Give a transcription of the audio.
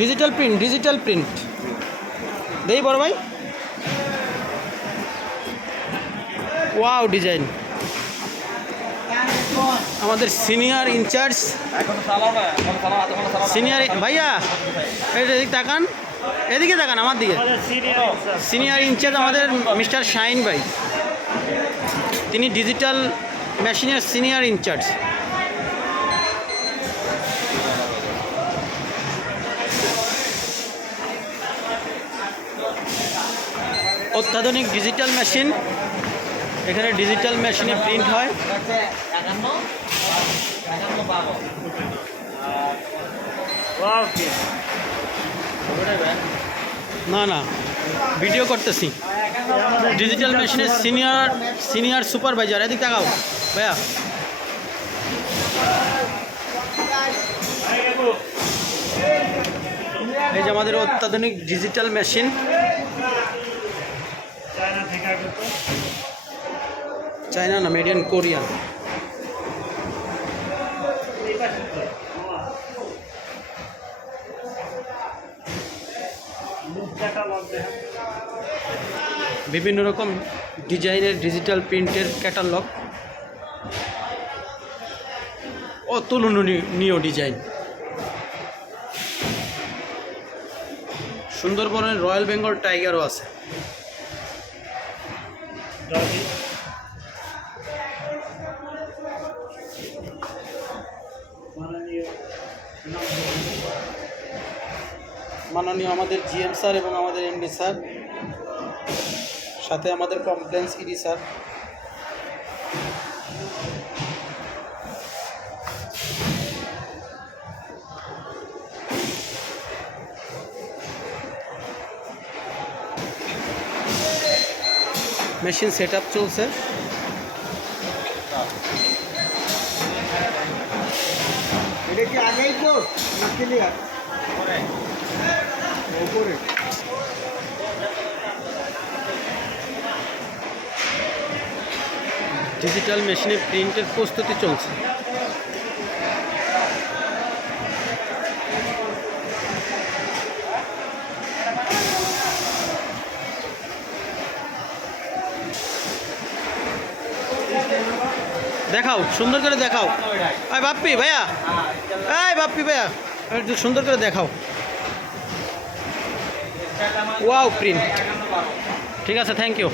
Digital print দেই বড় ভাই। Wow design. আমাদের সিনিয়র ইনচার্জ ভাইয়া এদিকে তাকান, এদিকে তাকান আমার দিকে। সিনিয়র ইনচার্জ আমাদের মিস্টার শাহিন ভাই, তিনি ডিজিটাল মেশিনের সিনিয়র ইনচার্জ। অত্যাধুনিক ডিজিটাল মেশিন, এখানে ডিজিটাল মেশিনে প্রিন্ট হয়। না না ভিডিও করতেছি। ডিজিটাল মেশিনের সিনিয়র সুপারভাইজার, এদিক তাকাও ভাইয়া। এই যে আমাদের অত্যাধুনিক ডিজিটাল মেশিন, চায়না না, মেড ইন কোরিয়া। বিভিন্ন রকম ডিজাইনের ডিজিটাল প্রিন্টের ক্যাটালগ, অতুলনীয় ডিজাইন। সুন্দরবনের রয়্যাল বেঙ্গল টাইগারও আছে। মাননীয় আমাদের জিএম স্যার এবং আমাদের এমডি স্যার, সাথে আমাদের compliance ED sir. Machine set up চলছে। এটা কি আগেই তো না ক্লিয়ার উপরে? ডিজিটাল মেশিনে প্রিন্টের প্রস্তুতি চলছে। দেখাও, সুন্দর করে দেখাও। এই বাপ্পি ভাইয়া, এই বাপ্পি ভাইয়া, একটু সুন্দর করে দেখাও। Wow print. ঠিক আছে, থ্যাংক ইউ।